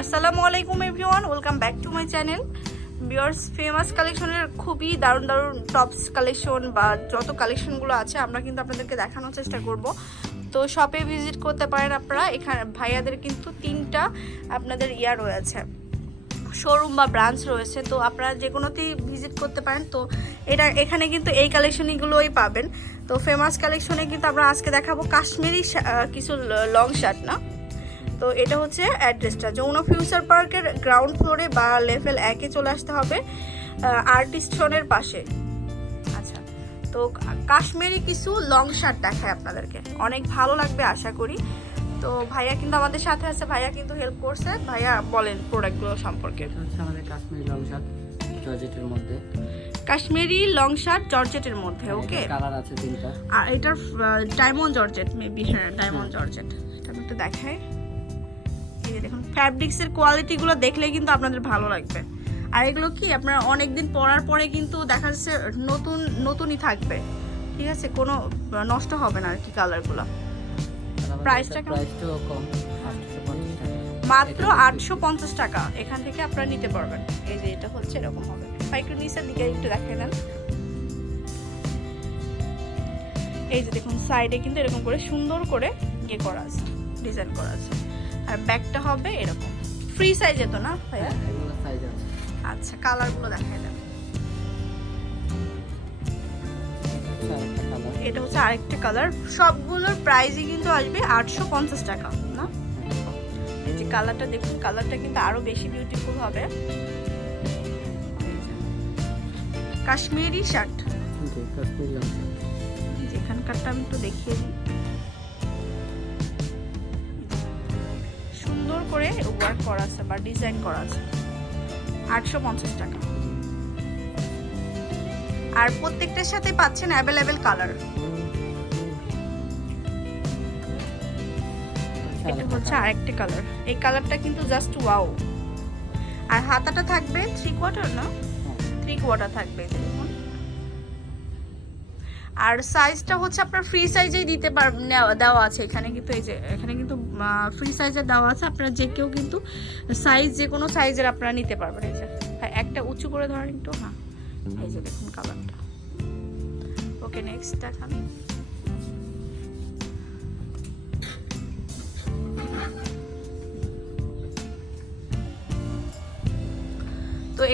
আসসালামু আলাইকুম everyone, welcome back to my channel. Viewers famous কালেকশনের খুবই দারুণ দারুণ টপস কালেকশন বা যত কালেকশনগুলো আছে, আমরা কিন্তু আপনাদেরকে দেখানোর চেষ্টা করব। তো শপে ভিজিট করতে পারেন আপনারা, এখানে ভাইয়াদের কিন্তু তিনটা আপনাদের ইয়া রয়েছে শোরুম বা ব্রাঞ্চ রয়েছে। তো আপনারা যে কোনোতেই ভিজিট করতে পারেন, তো এটা, এখানে কিন্তু এই কালেকশনগুলোই পাবেন। তো ফেমাস কালেকশনে কিন্তু আমরা আজকে দেখাবো কাশ্মীরি কিছু লং শার্ট না। তো এটা হচ্ছে অ্যাড্রেসটা যৌন ফিউচার পার্কের গ্রাউন্ড ফ্লোরে বা লেভেল একে চলে আসতে হবে আর্টিস্টনের পাশে। আচ্ছা তো কাশ্মীরি কিছু লং শার্ট দেখায় আপনাদেরকে। অনেক ভালো লাগবে আশা করি। তো ভাইয়া কিন্তু আমাদের সাথে আছে ভাইয়া কিন্তু হেল্প করছে। ভাইয়া বলেন প্রোডাক্টগুলো সম্পর্কে। এটা হচ্ছে আমাদের কাশ্মীরি লং শার্ট জর্জেটের মধ্যে। কাশ্মীরি লং শার্ট জর্জেটের মধ্যে ওকে কালার আছে তিনটা। আর এটার ডায়মন্ড জর্জেট মেবি হ্যাঁ ডায়মন্ড জর্জেট। এটা একটু দেখাই। এই দেখুন। ফ্যাব্রিক্সের কোয়ালিটিগুলো দেখলে কিন্তু আপনাদের ভালো লাগবে। আর এগুলো কি আপনারা অনেক দিন পরার পরে কিন্তু দেখা যাচ্ছে নতুন নতুনই থাকবে। ঠিক আছে? কোনো নষ্ট হবে না আর কি কালারগুলো Price-টা কম। মাত্র আটশো পঞ্চাশ টাকা। এখান থেকে আপনারা নিতে পারবেন। এই যে এটা হচ্ছে এরকম হবে। একটু নিচের দিকে একটু দেখাই দেন এই যে দেখুন সাইডে কিন্তু এরকম করে সুন্দর করে ইয়ে করা আছে ডিজাইন করা আছে। আর ব্যাগটা হবে এরকম। ফ্রি সাইজে তো না ভাইয়া? হ্যাঁ আচ্ছা কালারগুলো দেখাই দেন। এটা হচ্ছে আরেকটা কালার এটা হচ্ছে আরেকটা কালার সবগুলোর প্রাইসই কিন্তু আসবে আটশো পঞ্চাশ টাকা না? এই যে কালারটা দেখুন কালারটা কিন্তু আরও বেশি বিউটিফুল হবে। কাশ্মীরি শার্ট যেখানকারটা আমি একটু দেখিয়ে দিই। করে ওয়ার্ক করা আছে বা ডিজাইন করা আছে। আটশো পঞ্চাশ টাকা। আর প্রত্যেকটার সাথে পাচ্ছেন অ্যাভেলেবেল কালার এটা হচ্ছে আরেকটা কালার এই কালারটা কিন্তু জাস্ট ওয়াও আর হাতাটা থাকবে থ্রি কোয়ার্টার না থ্রি কোয়ার্টার থাকবে। আর সাইজটা হচ্ছে আপনার ফ্রি সাইজেই দিতে পার দেওয়া আছে। এখানে কিন্তু এই যে, এখানে কিন্তু ফ্রি সাইজের দেওয়া আছে। আপনার যে কেউ কিন্তু সাইজ যে কোনো সাইজের আপনারা নিতে পারবেন। এই যে হ্যাঁ একটা উঁচু করে ধরেন একটু হ্যাঁ। এই যে দেখুন কালারটা ওকে নেক্সট দেখান।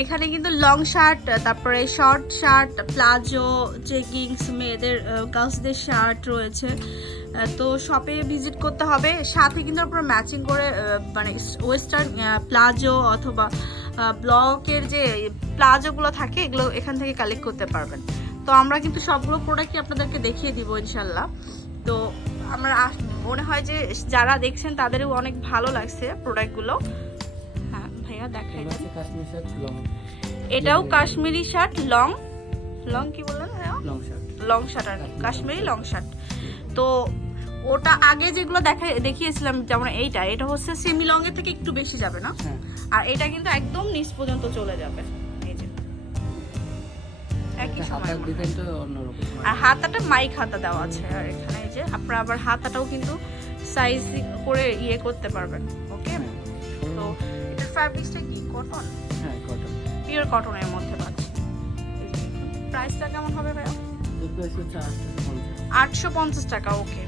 এখানে কিন্তু লং শার্ট তারপরে শর্ট শার্ট প্লাজো জেগিংস মেয়েদের গার্লসদের শার্ট রয়েছে। তো শপে ভিজিট করতে হবে। সাথে কিন্তু আপনারা ম্যাচিং করে মানে ওয়েস্টার্ন প্লাজো অথবা ব্লকের যে প্লাজোগুলো থাকে, এগুলো এখান থেকে কালেক্ট করতে পারবেন। তো আমরা কিন্তু সবগুলো প্রোডাক্টই আপনাদেরকে দেখিয়ে দিব ইনশাল্লাহ। তো আমরা মনে হয় যে যারা দেখছেন তাদেরও অনেক ভালো লাগছে প্রোডাক্টগুলো ভাইয়া দেখাই এটাও কাশ্মীরি শার্ট লং লং কি বললেন লং শার্ট আর কাশ্মীরি লং শার্ট তো ওটা আগে যেগুলো দেখা দেখিয়েছিলাম যেমন এইটা এটা হচ্ছে সেমি লং এর থেকে একটু বেশি যাবে না? হ্যাঁ। আর এটা কিন্তু একদম নিচ পর্যন্ত চলে যাবে। আর হাতাটা মাইক হাতা দেওয়া আছে। আর এখানে এই যে আপনারা আবার হাতাটাও কিন্তু সাইজ করে ইয়ে করতে পারবেন। ওকে হ্যাঁ। তো ফ্যাব্রিক্সটা কি? কটন হ্যাঁ কটন পিওর কটনের মধ্যে পাচ্ছি। প্রাইসটা কেমন হবে ভাইয়া? আটশো পঞ্চাশ। টাকা ওকে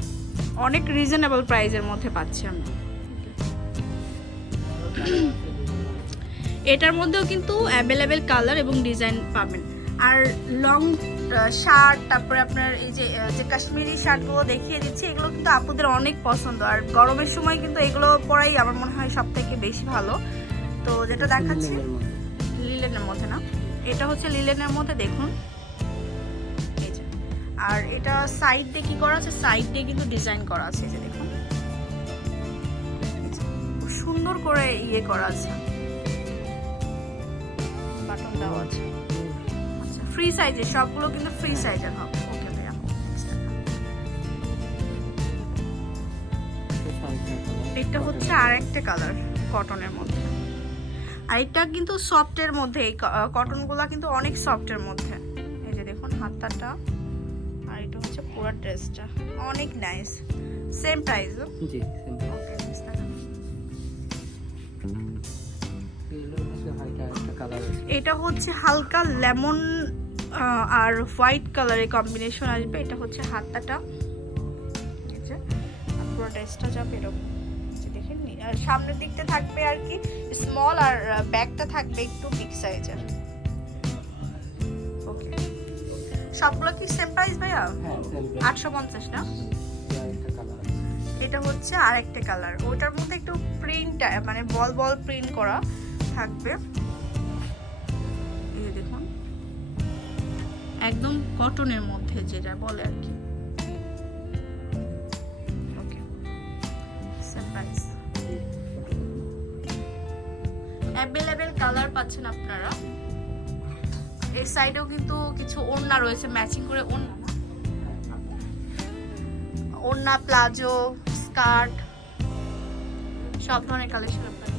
অনেক রিজনেবল প্রাইসের মধ্যে পাচ্ছি আমরা। এটার মধ্যেও কিন্তু অ্যাভেলেবেল কালার এবং ডিজাইন পাবেন। আর লং শার্ট তারপরে আপনার এই যে যে কাশ্মীরি শার্টগুলো দেখিয়ে দিচ্ছি এগুলো কিন্তু আপুদের অনেক পছন্দ। আর গরমের সময় কিন্তু এগুলো পরাই আমার মনে হয় সব থেকে বেশি ভালো। তো যেটা দেখাচ্ছি লিলেনের মধ্যে। না। এটা হচ্ছে লিলেনের মধ্যে দেখুন। আর এটা সাইড দিয়ে কি করা আছে? সাইড দিয়ে কিন্তু ডিজাইন করা আছে যে দেখুন। সুন্দর করে ইয়ে করা আছে। বাটন দেওয়া আছে। আচ্ছা ফ্রি সাইজের সবগুলো কিন্তু ফ্রি সাইজের হবে। ওকে ভাইয়া। এটা হচ্ছে আরেকটা কালার কটনের মধ্যে। আর এটা কিন্তু সফটের মধ্যে এই কটনগুলা কিন্তু অনেক সফটের মধ্যে। এই যে দেখুন হাতটা আর এটা হচ্ছে পুরো ড্রেসটা অনেক nice same price ji. Okay এটা হচ্ছে হালকা লেমন আর হোয়াইট কালারের কম্বিনেশন আসবে। এটা হচ্ছে হাতাটা। এই যে, আর পুরো ড্রেসটা যাবে এরকম। দেখেন সামনের দিকটা থাকবে আর কি স্মল আর ব্যাকটা থাকবে একটু বিগ সাইজের ওকে সবগুলো কি সেম প্রাইস ভাইয়া? হ্যাঁ আটশো পঞ্চাশ না? এটা হচ্ছে আর একটা কালার ওটার মধ্যে একটু প্রিন্ট মানে বল বল প্রিন্ট করা থাকবে। এই দেখুন। একদম কটনের মধ্যে যেটা বলে আর কি। ওকে সারপ্রাইজ অ্যাভেলেবেল কালার পাচ্ছেন আপনারা এর সাইডেও কিন্তু কিছু ওড়না রয়েছে ম্যাচিং করে ওড়না? ওড়না, প্লাজো, স্কার্ট, সব ধরনের কালেকশন আপনারা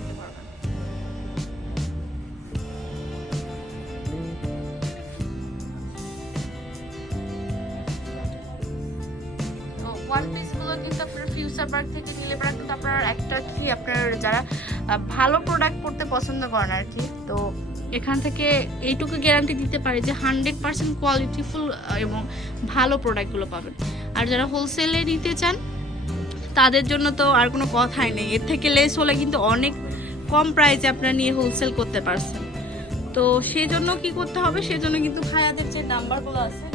পার্ক থেকে নিলে পরে কিন্তু আপনার একটা কি, আপনার যারা ভালো প্রোডাক্ট পড়তে পছন্দ করেন আর কি তো এখান থেকে এইটুকু গ্যারান্টি দিতে পারি যে হান্ড্রেড পার্সেন্ট কোয়ালিটিফুল এবং ভালো প্রোডাক্টগুলো পাবেন। আর যারা হোলসেলে নিতে চান, তাদের জন্য তো আর কোনো কথাই নেই। এর থেকে লেস হলে কিন্তু অনেক কম প্রাইসে আপনারা নিয়ে হোলসেল করতে পারছেন। তো সেই জন্য কি করতে হবে? সেজন্য কিন্তু ভাইয়াদের যে নাম্বারগুলো আছে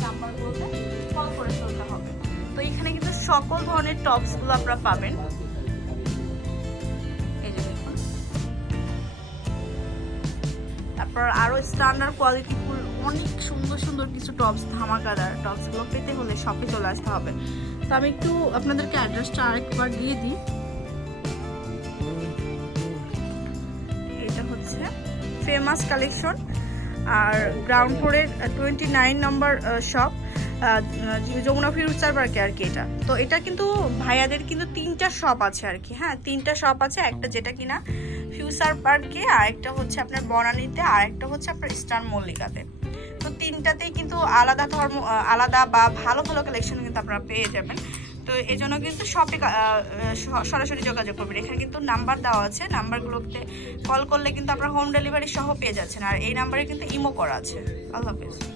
এখানে কিন্তু সকল ধরনের টপসগুলো আপনারা পাবেন। তারপর আরও স্ট্যান্ডার্ড কোয়ালিটি ফুল, অনেক সুন্দর সুন্দর কিছু টপস ধামাকাদার টপসগুলো পেতে হলে শপে চলে আসতে হবে। তো আমি একটু আপনাদেরকে অ্যাড্রেসটা আরেকবার দিয়ে দিই। এটা হচ্ছে ফেমাস কালেকশন আর গ্রাউন্ড ফ্লোরের twenty nine number shop Jamuna Future পার্কে আর কি এটা। তো এটা কিন্তু ভাইয়াদের কিন্তু তিনটা শপ আছে আর কি। হ্যাঁ তিনটা শপ আছে, একটা যেটা কিনা ফিউচার পার্কে, আর একটা হচ্ছে আপনার বনানীতে, আর একটা হচ্ছে আপনার স্টার মল্লিকাতে। তো তিনটাতেই কিন্তু আলাদা ধর্ম আলাদা বা ভালো ভালো কালেকশন কিন্তু আপনারা পেয়ে যাবেন। তো এই জন্য কিন্তু শপে সরাসরি যোগাযোগ করবেন। এখানে কিন্তু নাম্বার দেওয়া আছে। নাম্বারগুলোতে কল করলে কিন্তু আপনারা হোম ডেলিভারি সহ পেয়ে যাচ্ছেন। আর এই নাম্বারে কিন্তু ইমো করা আছে। আল্লাহ হাফেজ।